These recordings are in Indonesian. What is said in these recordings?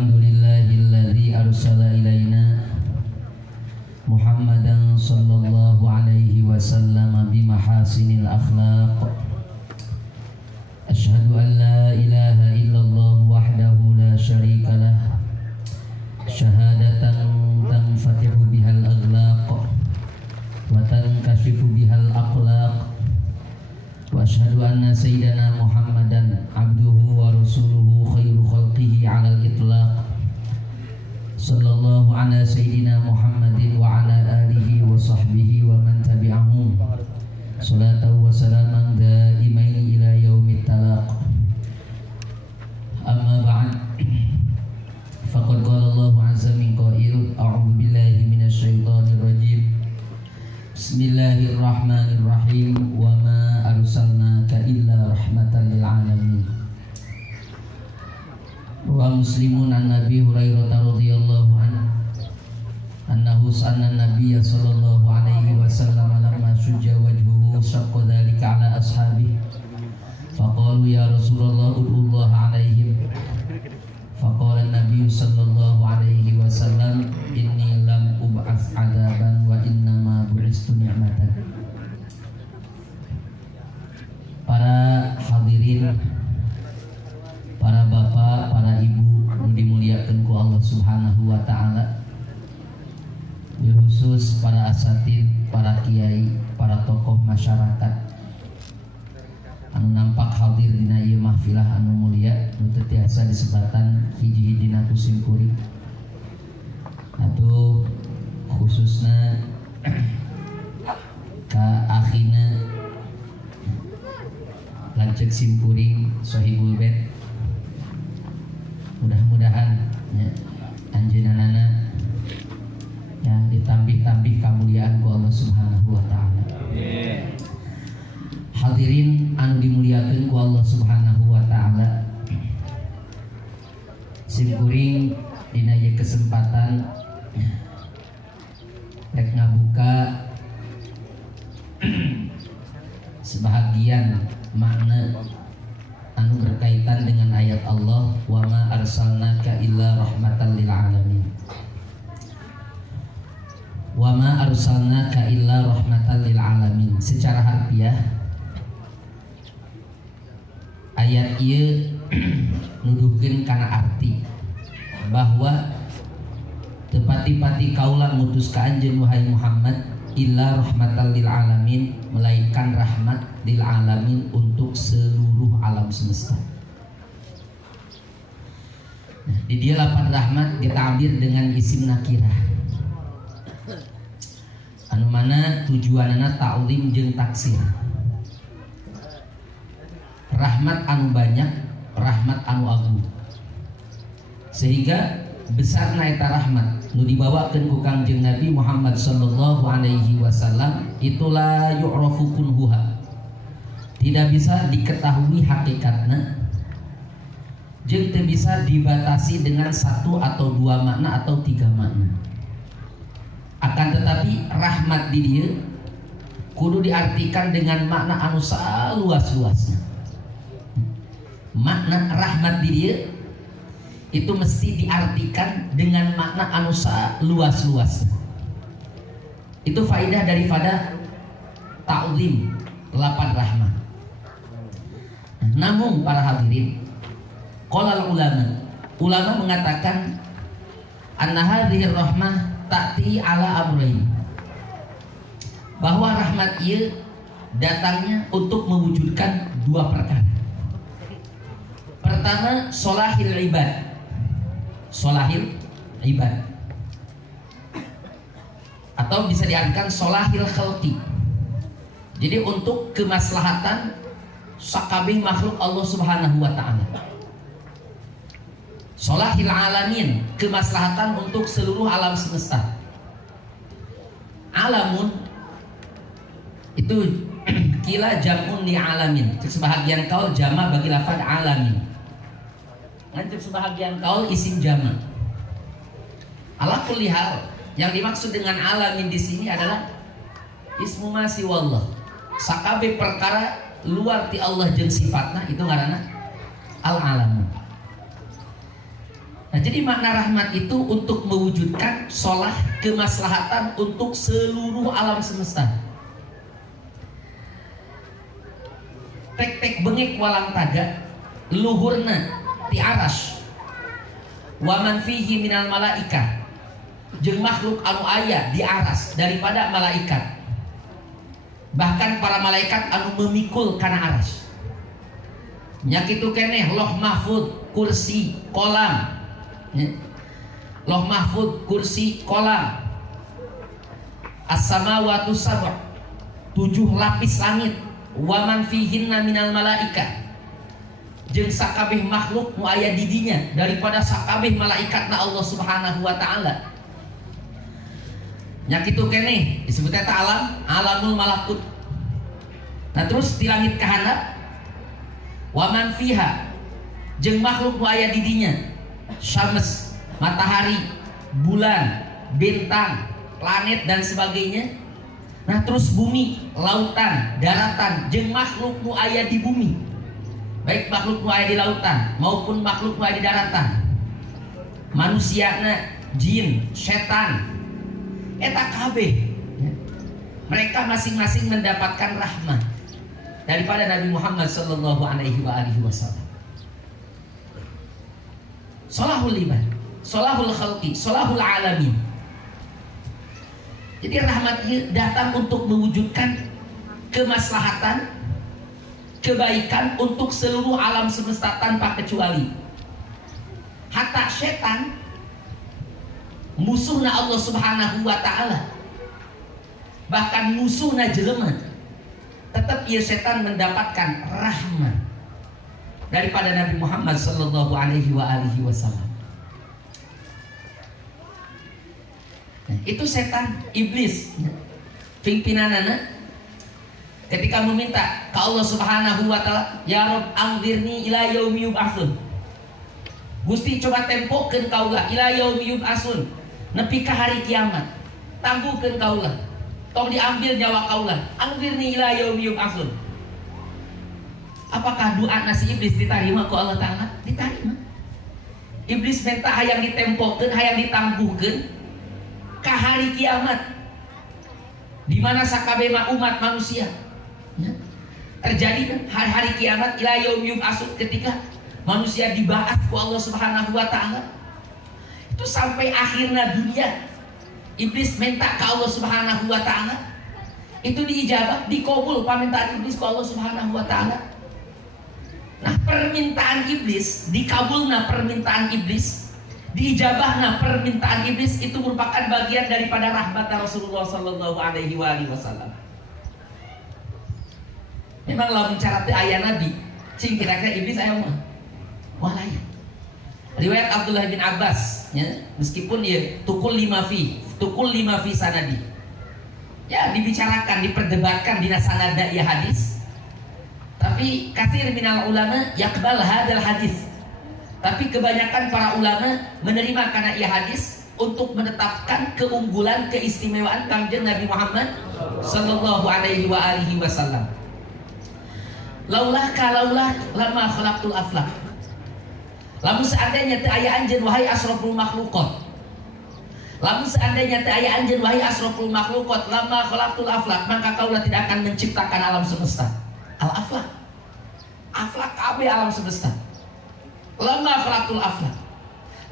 Alhamdulillahilladzi arsala ilaina Muhammadan sallallahu alaihi wasallam bimahasinil akhlaq. Asyhadu an la ilaha illallah wahdahu la syarikalah. Syahadatan tanfatihu bihal aghlaq wa tankashifu bihal aqlaq. Wa asyhadu anna sayyidana Muhammadan abduhu wa rasuluhu khairu khalqihi 'alal itlaq. Sallallahu ala sayyidina Muhammadin wa ala alihi wa sahbihi wa man tabi'ahum. Salatu wa salaman daimaini ila yaumit talaq. Amma ba'd. Faqad qala Allah 'azza min qail, a'udzu billahi minasy syaithanir rajim. Bismillahirrahmanirrahim. Wa ma arsalnaka illa rahmatan lil alamin. Wa muslimun an Nabi Hurairah radhiyallahu anhu annahu sanna Nabiy sallallahu alaihi wasallam lamma shujja wajhuhu shaqqa dhalika ala ashabihi faqalu ya Rasulullah ud'ullah alaihim faqala Nabi sallallahu alaihi wasallam inni lam ub'ats 'adaban wa innama bu'istu ni'matan. Para hadirin, para bapak, para ibu yang dimuliakan ku Allah Subhanahu wa taala, khusus para asatid, para kiai, para tokoh masyarakat anu nampak hadir dina ieu mahfilah anu mulia nu teu tiasa disebatan hiji-hijina ku simkuring. Atuh khususna ka akhina lanceuk simkuring Sohibul Bait. Mudah-mudahan ya, anjeunana ya ditambih-tambih kemuliaan ku Allah Subhanahu wa taala. Hadirin anu dimuliakeun ku Allah Subhanahu wa taala. Simkuring dina ieu kesempatan rek ngabuka sebahagian makna anu berkaitan dengan ayat Allah, wa ma arsalnaka illa rahmatan lil alamin. Wa ma arsalnaka illa rahmatan lil alamin. Secara harfiah ayat ieu nuduhkeun kana arti bahwa teu pati-pati kaula ngutus ka anjeun wahai Muhammad illa rahmatan lil alamin, melainkan rahmat lil alamin untuk seluruh alam semesta. Nah, di dia lafaz rahmat ditakdir dengan isim nakirah. Anu mana tujuanana ta'zim jeung taksir. Rahmat anu banyak, rahmat anu agung. Sehingga besarna eta rahmat nu dibawakeun ku Kangjeng Nabi Muhammad sallallahu alaihi wasallam itulah yu'rafu kunhuha. Tidak bisa diketahui hakikatna, jeung teu bisa dibatasi dengan satu atau dua makna atau tiga makna. Akan tetapi rahmat di dieu kudu diartikan dengan makna anu saluas-luasna. Makna rahmat di dieu itu mesti diartikan dengan makna anu luas-luas. Itu faidah daripada ta'zim lafaz rahmat. Namun para hadirin, qala ulama mengatakan anna hadhihi rahmah ta'ti ala amrayn, bahwa rahmat ieu datangnya untuk mewujudkan dua perkara. Pertama, solahil ibad. Solahil ibad atau bisa diartikan solahil khalqi. Jadi untuk kemaslahatan sakabeh makhluk Allah Subhanahu wa taala. Solahil alamin, kemaslahatan untuk seluruh alam semesta. Alamun itu kila jamun li alamin. Sebahagian kaul jama bagi lafaz alamin. Ngantuk sebahagian kaul isim jama. Ala kulli hal, yang dimaksud dengan alamin di sini adalah ismu masih wallah. Sakabe perkara luar ti Allah jeung sifatna itu ngaranna al alamun. Nah, jadi makna rahmat itu untuk mewujudkan solah kemaslahatan untuk seluruh alam semesta. Tek-tek bengek walang taga luhurna ti aras wa man fihi minal malaika jeung makhluk anu aya di aras daripada malaikat, bahkan para malaikat anu memikul kana aras. Nya kitu keneh loh mahfud, kursi, kolam. Loh mahfud, kursi, kolam. As-samawatu sab'a, 7 lapis langit. Wa man fihinna minal malaika, jeung sakabeh makhluk nu aya di dinya daripada sakabeh malaikatna Allah Subhanahu wa taala. Nya kitu keneh disebut eta alamul malakut. Nah terus di langit kahandap wa man fiha, jeung makhluk nu aya di dinya syams, matahari, bulan, bintang, planet dan sebagainya. Nah terus bumi, lautan, daratan, jeung makhluk nu aya di bumi, baik makhluk nu aya di lautan maupun makhluk nu aya di daratan, manusiana, jin, setan, eta kabeh mereka masing-masing mendapatkan rahmat daripada Nabi Muhammad sallallahu alaihi wasallam. Sholahul ibad, sholahul khalqi, sholahul alamin. Jadi rahmat ini datang untuk mewujudkan kemaslahatan, kebaikan untuk seluruh alam semesta tanpa kecuali. Hatta setan, musuhna Allah Subhanahu wa taala, bahkan musuhna jelema, tetap ieu setan mendapatkan rahmat daripada Nabi Muhammad sallallahu alaihi wasallam. Itu setan, iblis, pimpinanana ketika meminta ke Allah Subhanahu wa taala, ya Rabb anzirni ila yaumi yub'atsun. Gusti coba tempokeun kaula ila yaumi yub'atsun, nepi ka hari kiamat. Tangguhkeun kaula, tong diambil nyawa kaula. Anzirni ila yaumi yub'atsun. Apakah doa nasi iblis diterima ku Allah taala? Diterima. Iblis minta hayang ditempokeun, hayang ditangguhkeun ka hari kiamat, di mana sakabeh umat manusia ya, terjadi hari kiamat ila yaum yub'atsun, ketika manusia dibahas ku Allah Subhanahu wa taala. Itu sampai akhirnya dunia iblis minta ke Allah Subhanahu wa taala, itu diijabah, dikabul permintaan iblis ku Allah Subhanahu wa taala. Nah, permintaan iblis dikabulna, permintaan iblis diijabahna, permintaan iblis itu merupakan bagian daripada rahmat Rasulullah sallallahu alaihi wasallam. Memang lamun cara teu aya nabi, cing kira-kira iblis aya mah. Walaya. Riwayat Abdullah bin Abbas ya, meskipun ya tukul 5 fi sanadi. Ya dibicarakan, diperdebatkan di sanada ya hadis. Tapi katsir minal ulama yaqbal hadal hadis. Tapi kebanyakan para ulama menerima karena ia hadis untuk menetapkan keunggulan, keistimewaan Kangjeng Nabi Muhammad sallallahu alaihi wasallam. Laulah lama khalaqtul aflaq. Lamun seandainya teu aya anjeun wahai asroful makhluqat. Lamun seandainya teu aya anjeun wahai asroful makhluqat, lama khalaqtul aflaq, maka kaulah tidak akan menciptakan alam semesta. Al aflaq. Aflaq kabeh alam semesta. Lama khalaqtul aflaq,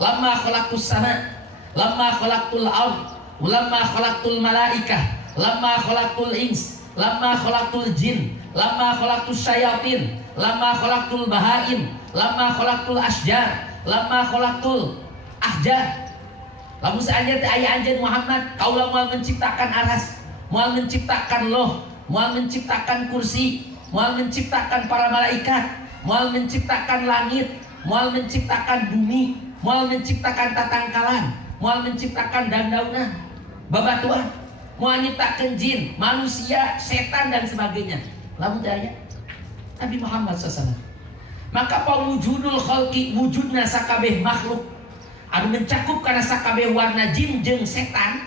lama khalaqtus sama, lama khalaqtul ard, lama khalaqtul malaikah, lama khalaqtul ins, lama khalaqtul jin, lama khalaqtus syayatin, lama khalaqtul bahaim, lama khalaqtul asjar, lama khalaqtul ahjar. Lamun seandainya teu aya anjeun Muhammad, kaulah moal menciptakan aras, moal menciptakan loh, moal menciptakan kursi, moal menciptakan para malaikat, moal menciptakan langit, moal menciptakan bumi, moal menciptakan tatangkalan, moal menciptakan dandaunan, babatuan, moal menciptakan jin, manusia, setan dan sebagainya. Lamun daya Nabi Muhammad SAW. Maka pawujudul khalqi, wujudna sakabeh makhluk anu mencakup karena sakabeh warna jin jeung setan,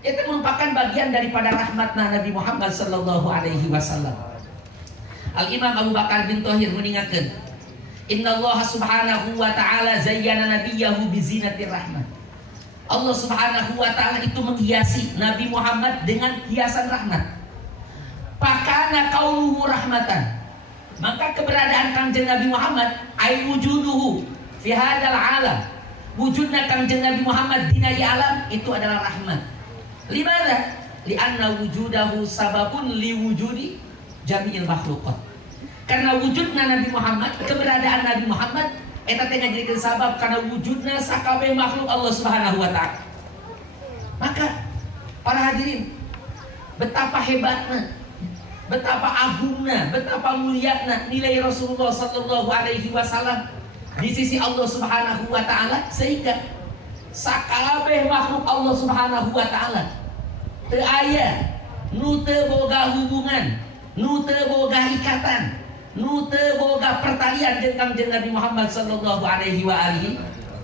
itu merupakan bagian daripada rahmatna Nabi Muhammad sallallahu alaihi wasallam. Al Imam Abu Bakar bin Thohir mengingatkan, Inna Allah subhanahu wa ta'ala zayyana nabiyahu bizinatir rahmat. Allah subhanahu wa ta'ala itu menghiasi Nabi Muhammad dengan hiasan rahmat. Pakana qauluhu rahmatan, maka keberadaan kangjeng Nabi Muhammad ay wujuduhu fi hadal alam, wujudnya kangjeng Nabi Muhammad di alam itu adalah rahmat. Limana? Lianna wujudahu sababun liwujudi jami'il makhluqat. Karena wujudnya Nabi Muhammad, keberadaan Nabi Muhammad eta teh ngajadikeun sabab karena wujudnya sakabeh makhluk Allah Subhanahu wa taala. Maka para hadirin, betapa hebatnya, betapa agungnya, betapa mulianya nilai Rasulullah sallallahu alaihi wasallam di sisi Allah Subhanahu wa taala, sehingga sakabeh makhluk Allah Subhanahu wa taala teu aya nu teu boga hubungan, nu teu boga ikatan, nu teu boga pertalian jeung Kangjeng Nabi Muhammad sallallahu alaihi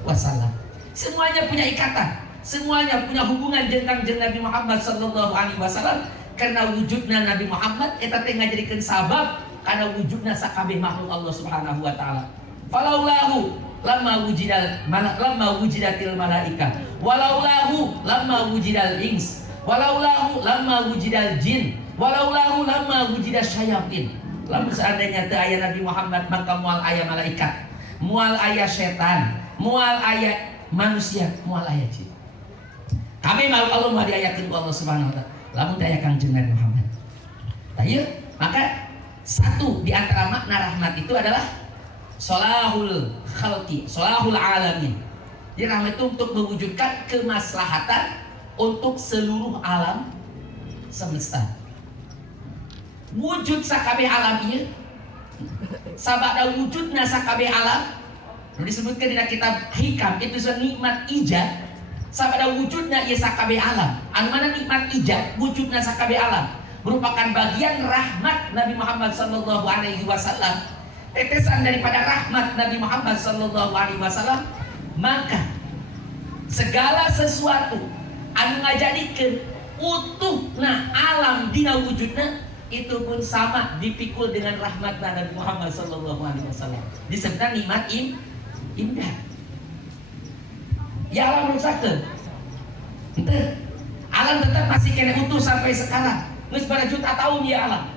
wasallam. Semuanya punya ikatan, semuanya punya hubungan jeung Kangjeng Nabi Muhammad sallallahu alaihi wasallam. Karena wujudnya Nabi Muhammad eta teh ngajadikeun sabab karena wujudnya sakabeh makhluk Allah Subhanahu wa taala. Falaulahu lamma wujidatil malaika, walaulahu lamma wujidal ins, walaulahu lamma wujidal jin, walaulahu lamma wujidas syayatin. Lamun seandainya teu aya Nabi Muhammad, maka moal aya malaikat, moal aya setan, moal aya manusia, moal aya jin. Kabeh makhluk Allah mah diayakeun ku Allah Subhanahu wa taala. Lamun teu aya Kangjeng Nabi Muhammad. Tah ieu, maka satu di antara makna rahmat itu adalah solahul khalqi, solahul alamin. Jadi rahmat itu untuk mewujudkan kemaslahatan untuk seluruh alam semesta. Wujud sakabeh alam ieu sabada wujudna sakabeh alam disebutkan di kitab Hikam itu nikmat ijab. Sabada wujudna ieu sakabeh alam, anu mana nikmat ijab wujudna sakabeh alam merupakan bagian rahmat Nabi Muhammad sallallahu alaihi wasallam, tetesan daripada rahmat Nabi Muhammad sallallahu alaihi wasallam. Maka segala sesuatu anu ngajadikeun utuhna alam dina wujudna itu pun sama dipikul dengan rahmat Nabi Muhammad sallallahu alaihi wasallam. Disebutna nikmat imdad. Ya alam rusakkeun. Henteu. Alam tetap masih kena utuh sampai sekarang. Geus pada juta tahun ya alam.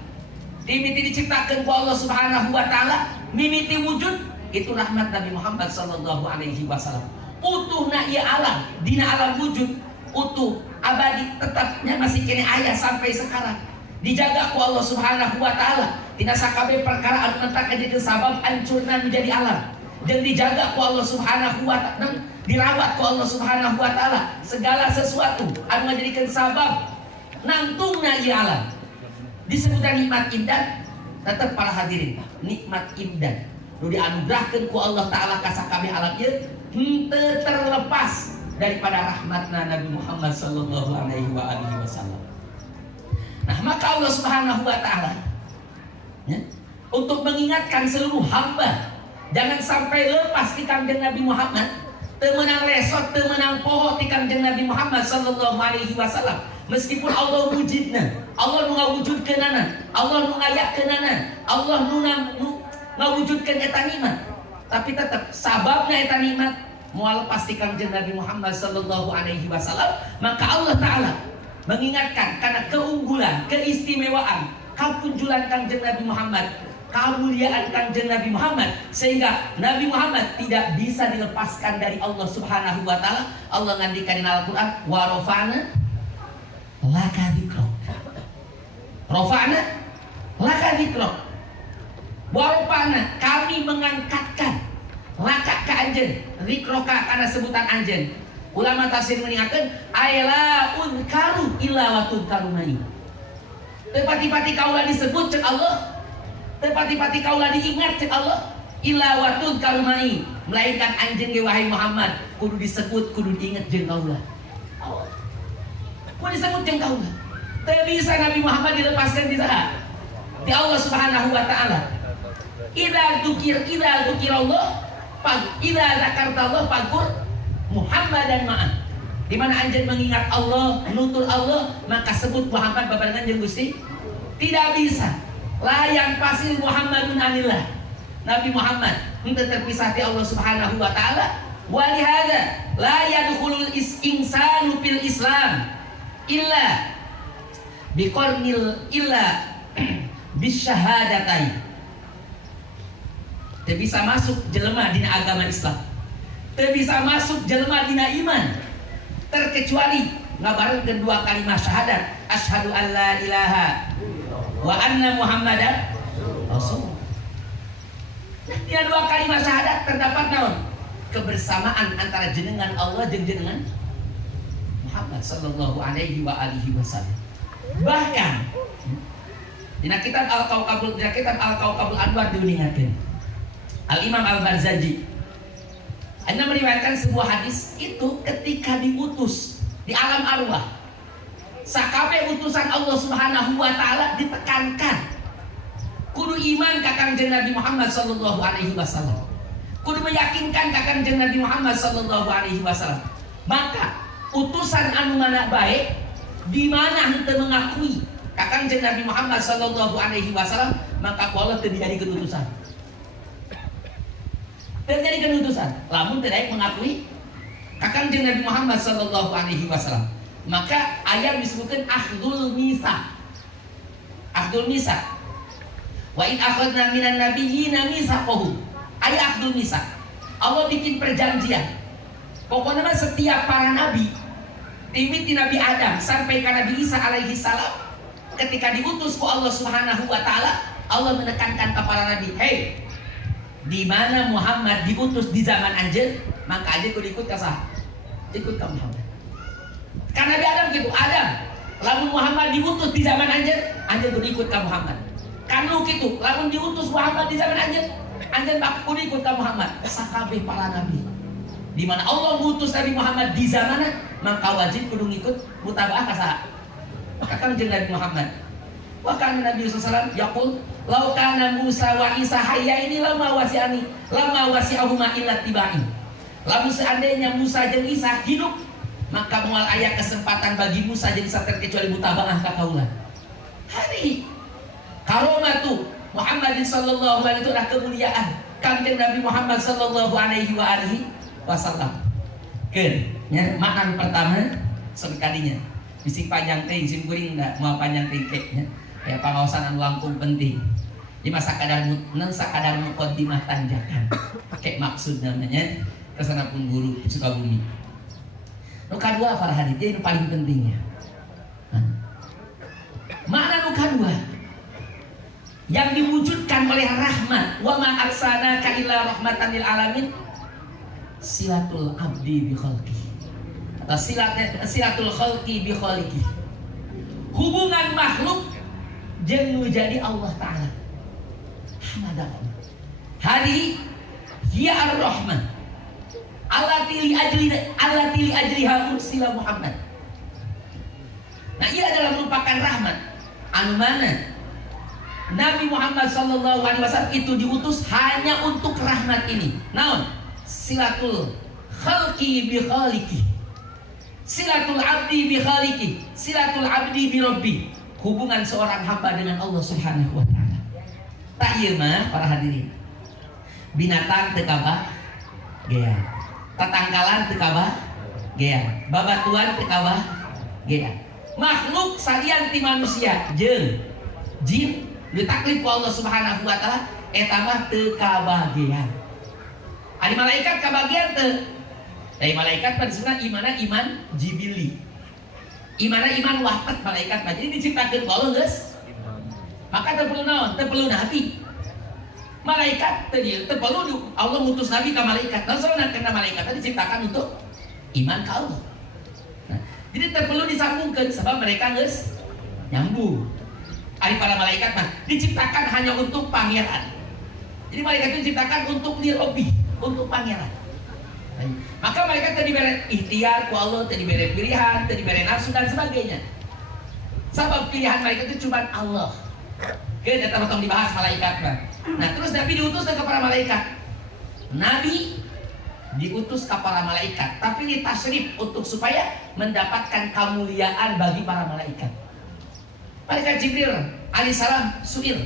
Mimiti diciptakeun ku Allah Subhanahu wa taala, mimiti wujud itu rahmat Nabi Muhammad sallallahu alaihi wasallam. Utuhna ieu alam, dina alam wujud utuh, abadi, tetapnya masih kena aya sampai sekarang. Dijaga ku Allah Subhanahu wa taala. Tina sakabeh perkara anu entak kajadikeun sabab hancurna menjadi alam. Dan dijaga ku Allah Subhanahu wa taala, dirawat ku Allah Subhanahu wa taala segala sesuatu anu ngajadikeun sabab nangtungna ieu alam. Disebutkan nikmat imdad, tetap para hadirin, nikmat imdad nu dianugerahkeun ku Allah taala ka sakabeh alam ieu henteu terlepas daripada rahmatna Nabi Muhammad sallallahu alaihi wasallam. Nah, maka Allah Subhanahu wa taala ya, untuk mengingatkan seluruh hamba jangan sampai lepas di Kangjeng Nabi Muhammad, teu meunang resot, teu meunang poho di Kangjeng Nabi Muhammad sallallahu alaihi wasallam. Meskipun Allah wujudna, Allah nu ngawujudkeunana, Allah nu ngayakeunana, Allah nu ngawujudkeun eta nikmat, tapi tetap sababna eta nikmat moal lepas di Kangjeng Nabi Muhammad sallallahu alaihi wasallam. Maka Allah taala mengingatkan karena keunggulan, keistimewaan, kapunjulan Kangjeng Nabi Muhammad, kemuliaan Kangjeng Nabi Muhammad, sehingga Nabi Muhammad tidak bisa dilepaskan dari Allah Subhanahu wa taala. Allah ngandikan di Al-Qur'an, wa rafa'na laka dzikrok. Rafa'na laka dzikrok. Wa rafa'na, kami mengangkatkan laka ka anjeun, dzikroka kana sebutan anjeun. Ulama tafsir mengingatkan ayla unkaru illa wa tunkarunai. Tepati-pati kaulah disebut cek Allah, tepati-pati kaulah diingat cek Allah, illa wa tunkarunai, melainkan anjeun ge wahai Muhammad kudu disebut, kudu diingat jeung kaulah. Kudu disebut jeung kaulah. Teu bisa Nabi Muhammad dilepaskan di saha? Di Allah Subhanahu wa taala. Idza dzukirallah, idza dzakartallah fadzkur Muhammadan ma'ah. Di mana anjeun mengingat Allah, nutur Allah, maka sebut Muhammad babarengan jeung Gusti. Tidak bisa. La yang pasil Muhammadun anillah. Nabi Muhammad henteu terpisah ti Allah Subhanahu wa taala. Wa lihada la yadkhulul insanu fil Islam illa biqarnil illa bisyahadatain. Teu bisa masuk jelema dina agama Islam, teu bisa masuk jelema dina iman terkecuali ngabarengkeun dua kalimat syahadat, asyhadu an la ilaha wa anna muhammadan rasul. Nah, dina dua kalimat syahadat terdapat naon? Kebersamaan antara jenengan Allah jeung jenengan Muhammad sallallahu alaihi wa alihi wasallam. Bahkan dina kitab Al-Kaukabul Anwar diuningakeun Al-Imam Al-Barzanji Anda meriwayatkan sebuah hadis itu ketika diutus di alam arwah, sakabe utusan Allah Subhanahu wa taala ditekankan kudu iman ka Kangjeng Nabi Muhammad sallallahu alaihi wasallam, kudu meyakinkan ka Kangjeng Nabi Muhammad sallallahu alaihi wasallam. Maka utusan anu mana baik di mana henteu mengakui ka Kangjeng Nabi Muhammad sallallahu alaihi wasallam, maka Allah teu dijadikeun utusan. Terjadi utusan, lamun tidak mengakui Kangjeng Nabi Muhammad sallallahu alaihi wasallam, maka ayat disebutkan akhdul mitsaq. Akhdul mitsaq. Wa in akhadna minan nabiyyina mitsaqahum. Ayat akhdul mitsaq. Allah bikin perjanjian. Pokoknya setiap para nabi, timit Nabi Adam sampai ke Nabi Isa alaihi salam, ketika diutus ku Allah Subhanahu wa taala, Allah menekankan kepada nabi, "Hei, di mana Muhammad diutus di zaman anjeun, maka anjeun kudu ikut ka sah? Ikut ka Muhammad." Karena Nabi Adam gitu, Adam, lamun Muhammad diutus di zaman anjeun, anjeun kudu ikut ka Muhammad. Kanu gitu, lamun diutus Muhammad di zaman anjeun, anjeun kudu ikut ka Muhammad. Sakabeh para nabi. Di mana Allah mengutus Nabi Muhammad di zamanna, maka wajib kudu ngikut mutabaah ka sah? Ka Kangjeng Nabi Muhammad. Wa kana Nabi sallallahu alaihi wasallam yaqul, "Lau kana Musa wa Isa hayyaini lama wasi'ahuma illa tibai." Lamun seandainya Musa jeung Isa hidup, maka moal aya kesempatan bagi Musa jeung Isa terkecuali mutabaah ka kaula. Hari karomatu Muhammad sallallahu alaihi wasallam adalah kemuliaan Kangjeng Nabi Muhammad sallallahu alaihi wasallam. Keun nya makna pertama sekalinya bisi panjang teh sim kuring da moal panjang teh nya. Ya pengawasan anu langkung penting. Di masa sakadar muqaddimah tanjakan. Pakai maksud namanya kesana pun guru Sukabumi. Nu kadua Farhadi itu paling pentingnya. Makna nu kadua yang diwujudkan oleh rahmat, wa ma arsalnaka illa rahmatan lil alamin, silatul abdi bi khalqi. Atau silatul khalqi bi khaliqi. Hubungan makhluk jeung jadi Allah taala. Hamadah. Hadi hiya ar-rahman. Allati li ajliha ursila Muhammad. Nah, ia adalah merupakan rahmat anu mana Nabi Muhammad sallallahu alaihi wasallam itu diutus hanya untuk rahmat ini. Naon? Silatul khalqi bi khaliqi. Silatul abdi bi khaliqi. Silatul abdi bi rabbi. Hubungan seorang hamba dengan Allah Subhanahu wa taala. Tak ieu mah para hadirin. Binatang teu kabah gea. Tatangkalan teu kabah gea. Babatuan teu kabah gea. Makhluk salian ti manusia jeung jin ditaklif ku Allah Subhanahu wa taala eta mah teu kabagian. Ari malaikat kabagian teu. Ai malaikat pan sunah imanna iman jibili. Imana iman wahdat malaikat mah. Jadi diciptakeun ku Allah geus. Maka teu perlu naon? Teu perlu nabi. Malaikat teu perlu Allah ngutus nabi ka malaikat. Naon soalna karena malaikat diciptakan untuk iman ka Allah. Nah, jadi teu perlu disambungkeun sebab mereka geus nyambung. Ari para malaikat mah diciptakan hanya untuk pangeran. Jadi malaikat itu diciptakan untuk lirobi, untuk pangeran. Maka mereka tadi diberi ikhtiar ku Allah, tadi diberi pilihan, tadi diberi nafsu dan sebagainya. Sebab pilihan mereka itu cuma Allah. Oke, kita potong dibahas malaikat bang. Nah terus Nabi diutus ke para malaikat. Nabi diutus ke para malaikat, tapi ditasrif untuk supaya mendapatkan kemuliaan bagi para malaikat. Malaikat Jibril alaihissalam suil.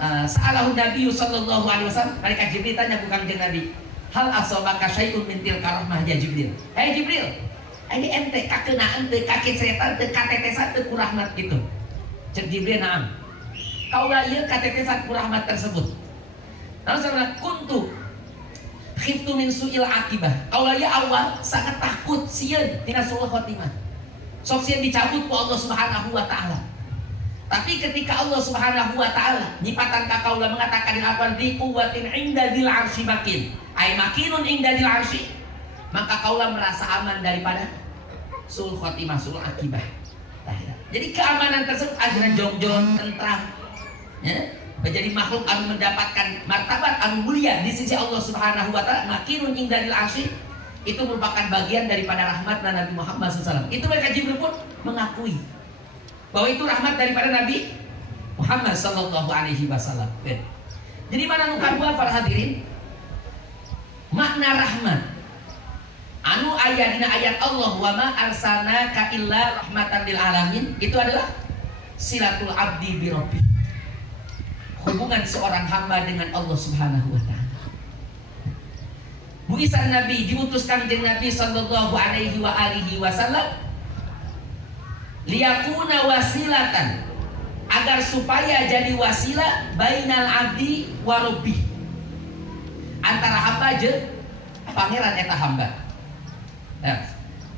Sa'alahu Nabi sallallahu alaihi wasallam, malaikat Jibril tanya ku Kangjeng Nabi, hal asabaka syai'un min tilka rahmah ya Jibril. Hai Jibril, ini ente kakenaan teu kakeceretan teu katetesan teu ku rahmat kitu. Cek Jibril, naam. Kaula ieu katetesan ku rahmat tersebut. Lalu saya kuntu khiftu min su'il akibah. Kaula ieu awal sangat takut sieun tina su'ul khotimah. Sok sieun dicabut ku Allah Subhanahu wa taala. Tapi ketika Allah Subhanahu wa taala nyipatan ka kaula mengatakan apa di quwwatin inda dzil arsy makin, ay makinun inda dzil arsy, maka kaula merasa aman daripada sul khotimah, sul akibah. Jadi keamanan tersebut ajaran jong-jong tentram, ya, menjadi makhluk anu mendapatkan martabat anu mulia di sisi Allah Subhanahu wa taala, makinun inda dzil arsy, itu merupakan bagian daripada rahmat Nabi Muhammad SAW. Itu mereka Jibril pun mengakui bahwa itu rahmat daripada Nabi Muhammad sallallahu alaihi wasallam. Jadi mana nukan buat para hadirin? Makna rahmat anu aya dina ayat Allah wa ma arsalnaka illa rahmatan lil alamin, itu adalah silatul abdi bi rabbi. Hubungan seorang hamba dengan Allah Subhanahu wa taala. Buisan Nabi diutuskan jeung Nabi sallallahu alaihi wa alihi wasallam liyakuna wasilatan, agar supaya jadi wasilah bainal abdi wa rabbi, antara hamba jeung pangeran eta hamba. Nah,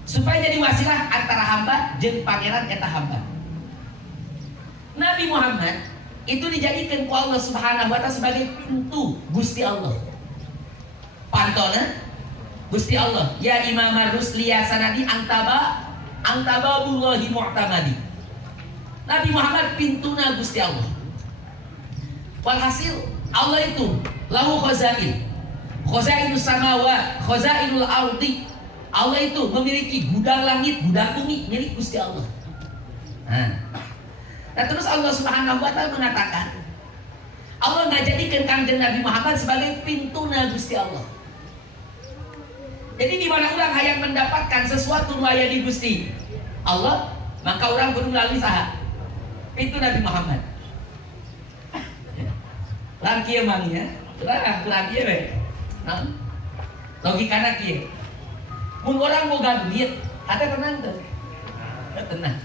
supaya jadi wasilah antara hamba jeung pangeran eta hamba. Nabi Muhammad itu dijadikan ku Allah Subhanahu wa taala sebagai pintu Gusti Allah. Pantona Gusti Allah, ya imamar rusliya sanadi antababullahi mu'tamadi. Nabi Muhammad pintuna Gusti Allah. Walhasil Allah itu lahu khazain, khazainus samawat, khazainul ardi. Allah itu memiliki gudang langit, gudang bumi milik Gusti Allah. Nah terus Allah Subhanahu wa taala mengatakan, Allah ngajadikeun Kangjeng Nabi Muhammad sebagai pintuna Gusti Allah. Jadi di mana orang hayang mendapatkan sesuatu nu aya di Gusti Allah, maka orang kudu melalui saha? Pintu Nabi Muhammad. Lan kieu mangnya, kurang kieu we. Nah, logikana kieu. Mun orang boga duit, hate tenang teu? Tenang.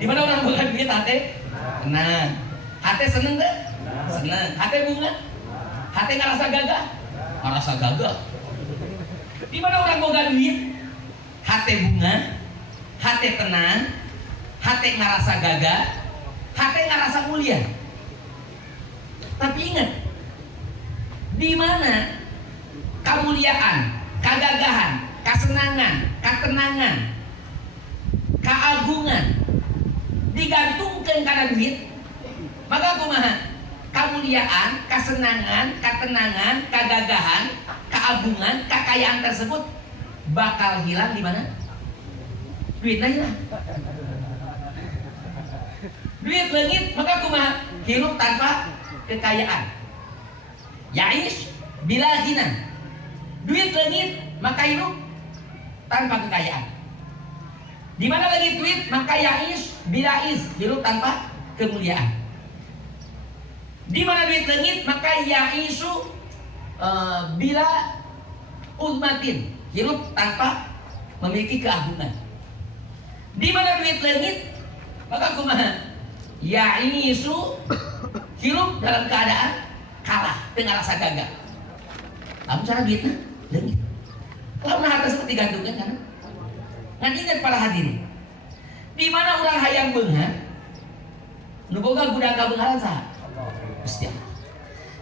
Di mana orang boga duit hate? Tenang. Hate seneng teu? Seneng. Hate bunga? Hate ngarasa gagah? Ngarasa gagah. Di mana orang boga duit, hati bunga, hati tenang, hati ngerasa gagah, hati ngerasa mulia. Tapi ingat, di mana kemuliaan, kegagahan, kesenangan, ketenangan, keagungan digantungkan karena duit, maka kumaha? Kemuliaan, kesenangan, ketenangan, kegagahan, keagungan, kekayaan tersebut bakal hilang di mana? Duitnya hilang. Duit leungit, maka kumaha? Hidup tanpa kekayaan. Yaish bila ghina. Duit leungit, maka hidup tanpa kekayaan. Di mana lagi duit, maka yaish bila is, hidup tanpa kemuliaan. Di mana duit leungit, maka yaishu bila ummatin, hidup tanpa memiliki keagungan. Di mana duit leungit, maka kumaha? Yaishu, hidup dalam keadaan kalah, dengan rasa gagah. Kamu cara duitnya leungit. Kalau harta seperti gantungkan kan? Ngan ingat para hadirin, di mana orang hayang beunghar, nu boga gudang kabeungharan saha? Gusti Allah.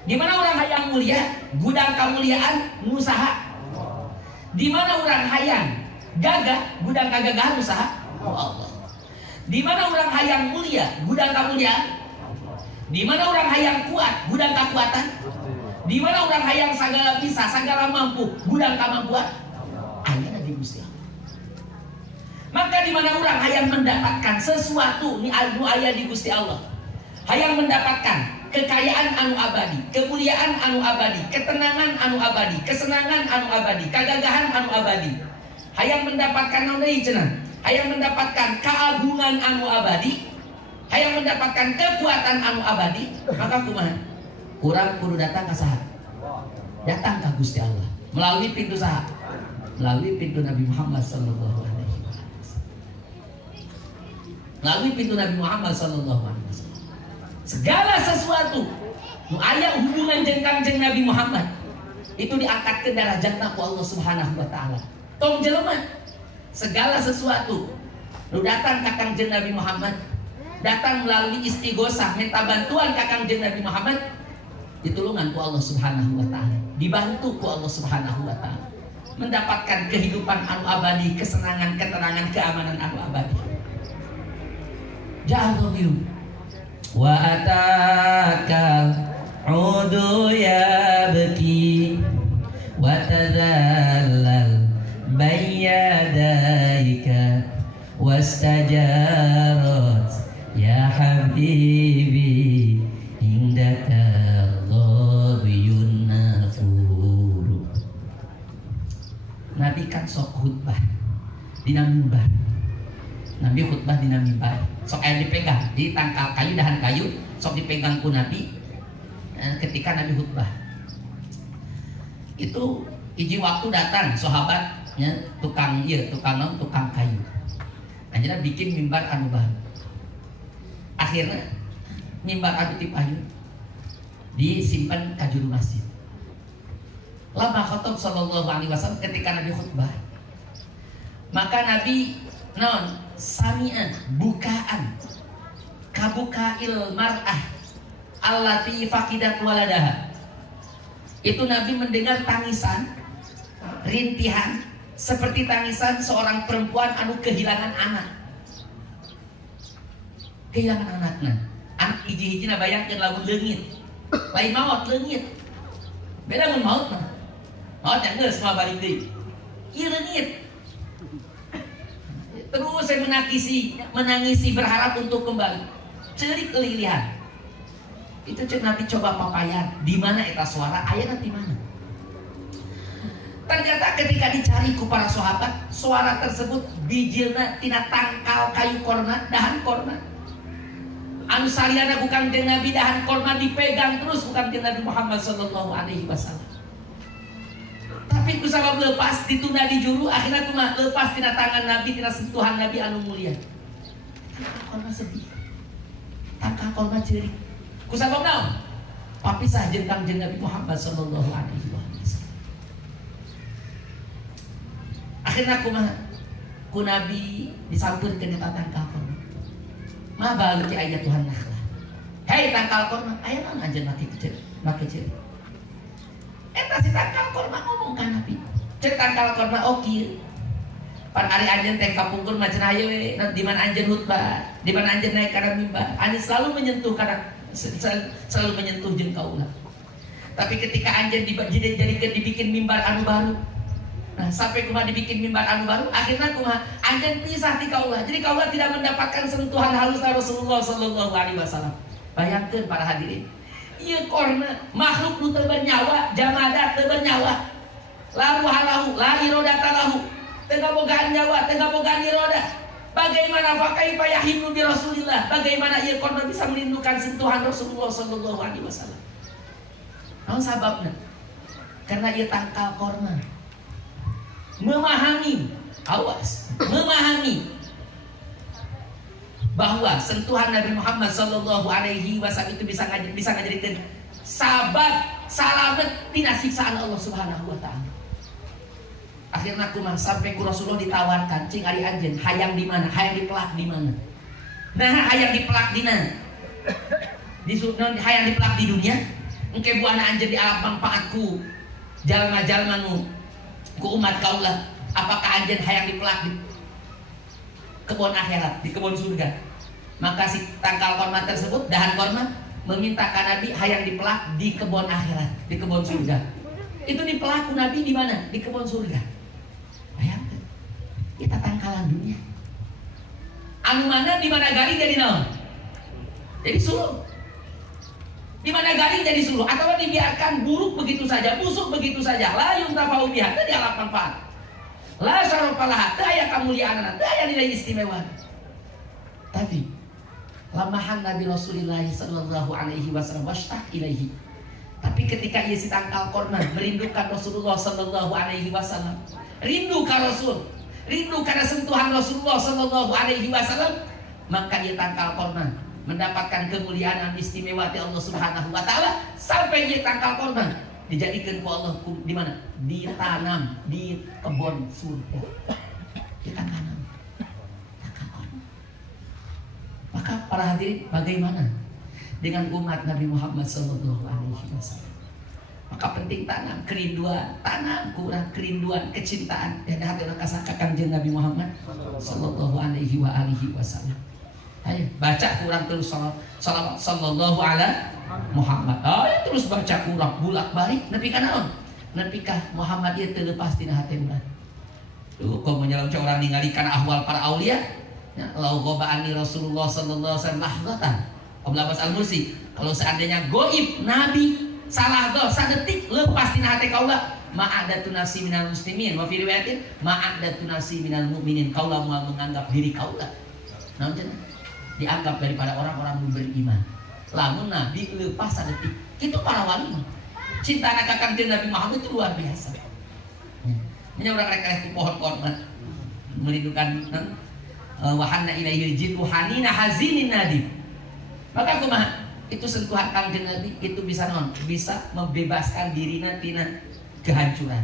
Di mana orang hayang mulia, gudang kemuliaan nusaha. Di mana orang hayang gagah, gudang kegagahan usaha Allah. Di mana orang hayang mulia, gudang kemuliaan. Di mana orang hayang kuat, gudang kekuatan. Di mana orang hayang segala bisa, segala mampu, gudang kemampuan. Aya di Gusti Allah. Maka di mana orang hayang mendapatkan sesuatu ni anu aya di Gusti Allah, hayang mendapatkan kekayaan anu abadi, kemuliaan anu abadi, ketenangan anu abadi, kesenangan anu abadi, kegagahan anu abadi. Hayang mendapatkan naon deui cenah? Hayang mendapatkan keagungan anu abadi, hayang mendapatkan kekuatan anu abadi, maka kumaha? Urang kudu datang ka saha? Datang ka Gusti Allah. Melalui pintu saha? Melalui pintu Nabi Muhammad sallallahu alaihi wasallam. Melalui pintu Nabi Muhammad sallallahu alaihi wasallam. Segala sesuatu nu aya hubungan jeung Kangjeng Nabi Muhammad itu diangkat ke derajatna ku Allah Subhanahu wa taala. Tong jelema segala sesuatu nu datang ka Kangjeng Nabi Muhammad, datang melalui istighosah, minta bantuan ka Kangjeng Nabi Muhammad, ditulungan ku Allah Subhanahu wa taala, dibantu ku Allah Subhanahu wa taala, mendapatkan kehidupan anu abadi, kesenangan, ketenangan, keamanan anu abadi. Ja'allahu wa atakal udu yabki wa tadallal bayyadaika wastajarat ya habibi indaka ghabiyun nafur. Nabi kan sok khutbah dina mimbar. Nabi khutbah dina mimbar, sok aya dipegang di tangkal kayu, dahan kayu, sok dipegang ku Nabi ketika Nabi khutbah. Itu hiji waktu datang sahabatnya tukang kayu. Anjeunna bikin mimbar anu baru. Akhirnya mimbar anu ti payu disimpan ka juru masjid. Lama khatib sallallahu alaihi wasallam ketika Nabi khutbah, maka Nabi sami'an bukaan kabukail mar'ah allati faqidat waladaha. Itu Nabi mendengar tangisan, rintihan seperti tangisan seorang perempuan anu kehilangan anak. Kehilangan anakna. Anak hiji-hijina bayangkeun lamun leungit. Lain maot leungit. Beda mun maot mah. Maot yang geus mah balik deui. Ieu leungit. Terus saya menangisi berharap untuk kembali. Cerik lilihan. Itu cek Nabi coba papayan. Di mana eta suara? Ayana di mana? Ternyata ketika dicari ku para sahabat, suara tersebut bijilna tina tangkal kayu korma, dahan korma. Anu saliana ku Kangjeng Nabi dahan korma dipegang terus ku Kangjeng Nabi Muhammad sallallahu alaihi wasallam. Tapi ku sabab lepas ditunda di juru, akhirnya ku lepas tina tangan Nabi, tina sentuhan Nabi anu mulia. Tangkal korma sedih, tangkal korma ceurik. Ku sabab naon? Papisah jeung Kangjeng Nabi Muhammad sallallahu alaihi wasallam. Akhirnya ku Nabi disampeurkeun ka tangkal korma. Ma balik ayat Tuhan nakhla. Hei tangkal korma, aya naon anjeun make ceurik? Eta si tangkal korma ngomong ka Nabi. Cek tangkal korma oke. Pan ari anjeun teh kapungkur mah cenah ieu we di mana anjeun khutbah, di mana anjeun naik kana mimbar. Ani selalu menyentuh selalu menyentuh jeung kaula. Tapi ketika anjeun dijadikeun dibikin mimbar anu baru. Nah, sampai kumaha dibikin mimbar anu baru, akhirnya kumaha anjeun pisah ti kaula. Jadi kaula tidak mendapatkan sentuhan halus Rasulullah sallallahu alaihi wasallam. Bayangkeun para hadirin. Ieu korna makhluk nu teu bernyawa, jamadat teu bernyawa. La ruhalahu, la irodata lahu. Teu bogaan nyawa, teu bogaan irodah. Bagaimana fakai payahimu bi Rasulillah? Bagaimana ieu korna bisa melindungi sentuhan Rasulullah sallallahu alaihi wasallam? Naon sababna? Karena ieu tangkal korna memahami, awas, memahami bahwa sentuhan Nabi Muhammad sallallahu alaihi wasallam itu bisa ngajadikeun sabat salamet tina siksaan Allah Subhanahu wa taala. Akhirna kumaha sampai ku Rasulullah ditawarkan, cing ari anjeun hayang di mana? Hayang dipelak di mana? Nah, hayang dipelak dina. Hayang dipelak di dunia. Engke buana anjeun di alam manfaatku. Jalma-jalma nu ku umat kaula, apakah anjeun hayang dipelak di kebun akhirat, di kebun surga? Maka si tangkal korma tersebut, dahan korma, meminta ka Nabi hayang dipelak di kebun akhirat, di kebun surga. Itu dipelak ku Nabi di mana? Di kebun surga. Bayangkan, kita tangkalan dunia. Anu mana di mana garing jadi naon? Jadi suruh. Di mana garing jadi suruh, atau dibiarkan buruk begitu saja, busuk begitu saja. La yuntafa'u biha, teu dialap manfaat. La syarafa laha, teu aya kamuliaan, teu aya nilai istimewa. Tapi lamahan Nabi Rasulullah sallallahu alaihi wasallam washtaq ilaihi. Tapi ketika ia si tangkal korban merindukan Rasulullah sallallahu alaihi wasallam, rindu ka Rasul, rindu karena sentuhan Rasulullah sallallahu alaihi wasallam, maka ia tangkal korban mendapatkan kemuliaan dan istimewa dari Allah Subhanahu wa taala sampai ia tangkal korban dijadikan ku Allah di mana? Ditanam di kebun surga. Ditanam. Maka para hadirin, bagaimana dengan umat Nabi Muhammad sallallahu alaihi wasallam? Maka penting tanam kerinduan, tanam kurang kerinduan, kecintaan yang hati orang kasaka kanjeng Nabi Muhammad sallallahu alaihi wasallam. Ayo baca kurang terus salawat sallallahu alaihi Muhammad. Ayo terus baca kurang bulak-balik nepi ka naon? Nepi ka Muhammad ieu teu lepas tina hati urang. Tuh kok menyelam orang ninggalikan ahwal para aulia. Ya, lau ghobani Rasulullah sallallahu alaihi wasallam lahdatan. Qabla bas al-mursi. Kalau seandainya goib Nabi salah sadetik lepas tina hati kaula, ma'adatu nafsi minal muslimin wa fi riwayatin ma'adatu nafsi minal mu'minin. Kaula mau menganggap diri kaula naon cenah? Dianggap daripada orang-orang yang beriman. Lamun Nabi lepas sadetik. Itu para wali. Cinta anak kanjeng Nabi Muhammad itu luar biasa. Ini orang rek-rek pohon-pohon merindukan wahana ilaihi jitu hanina hazinin nadi. Maka kumaha? Itu sentuhan kanjeng Nabi itu bisa non, bisa membebaskan dirinya tina kehancuran.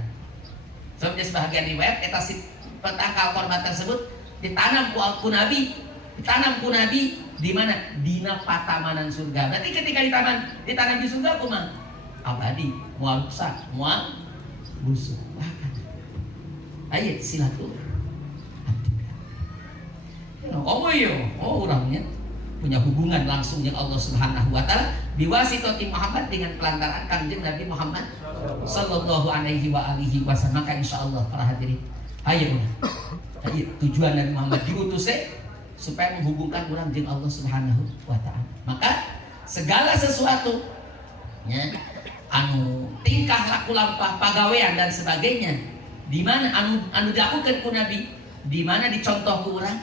Sebabnya sebahagian riwayat eta si petangkal korban tersebut ditanam ku Nabi, ditanam ku Nabi di mana? Dina patamanan surga. Berarti ketika ditanam di surga kumaha? Abadi, mual rusak, mual busuk. Ayo silaturahmi. Oh orangnya punya hubungan langsung dengan Allah Subhanahu wa taala biwasitati Muhammad dengan pelantaran kanjeng Nabi Muhammad sallallahu alaihi wasallam. Maka insyaallah para hadirin, ayo tujuan Nabi Muhammad diutus supaya menghubungkan orang dengan Allah Subhanahu wa taala. Maka segala sesuatu ya, anu tingkah laku lampah pagawean dan sebagainya di mana anu dilakukan ku Nabi, di mana dicontoh ku urang,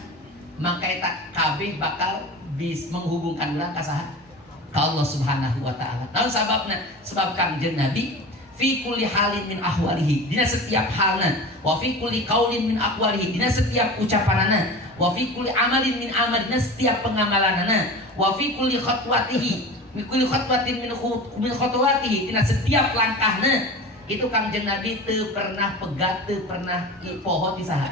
maka eta kabeh bakal bis menghubungkan urang ka saha? Ka Allah Subhanahu wa taala. Naon sababna? Sebab kanjeng Nabi fi kulli halin min ahwalihi, dina setiap halna, wa fi kulli qaulin min aqwalihi, dina setiap ucapanana, wa fi kulli amalin min amalina, setiap pengamalanana, wa fi kulli khatwatihi, min kulli khatwatin min khatwatihi, dina setiap langkahna itu kanjeng Nabi teu pernah pegat, teu pernah pohon di saha?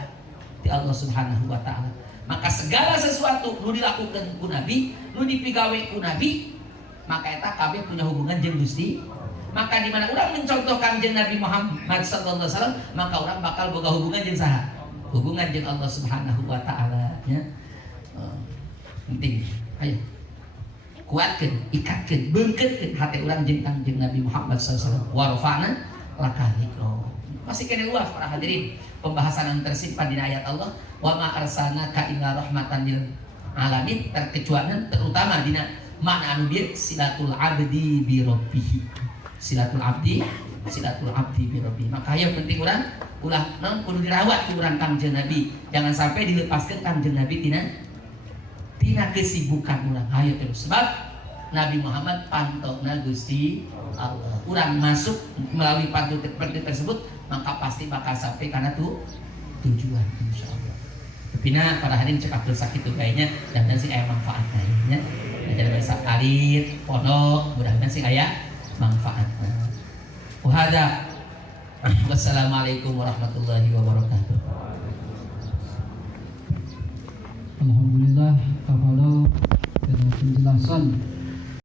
Di Allah Subhanahu wa taala. Maka segala sesuatu nu dilakukan ku Nabi, nu dipigawe ku Nabi, maka eta kabeh punya hubungan jeung Gusti. Maka di mana urang mencontoh kanjeng Nabi Muhammad sallallahu alaihi wasallam, maka urang bakal boga hubungan jeung saha? Hubungan jeung Allah Subhanahu wa taala nya. Penting. Ayo. Kuatkeun, ikatkeun, beungkeun hati urang jeung kanjeng Nabi Muhammad sallallahu alaihi wasallam. Wa rafa'na laka dzikra. Masih kena luas para hadirin pembahasan yang tersimpan di ayat Allah wa ma arsalnaka illa rahmatan lil alamin, terutama dina makna anu bieu silatul abdi bi rabbih. Silatul abdi bi rabbih. Maka ayo penting urang ulah naon kudu dirawat ku urang kanjeng Nabi. Jangan sampai dilepaskan kanjeng Nabi tina kesibukan urang. Ayo terus sebab Nabi Muhammad pantokna Gusti Allah. Urang masuk melalui pantuk tersebut, maka pasti bakal sampai karena tujuan insyaallah. Pina para hadirin cek abdul sakit tuh kayaknya dan sih aya manfaat kayaknya. Jadi bahasa alit, pondok, mudah-mudahan sih aya manfaatna. Wahada. Wassalamualaikum warahmatullahi wabarakatuh. Alhamdulillah kafalau dengan penjelasan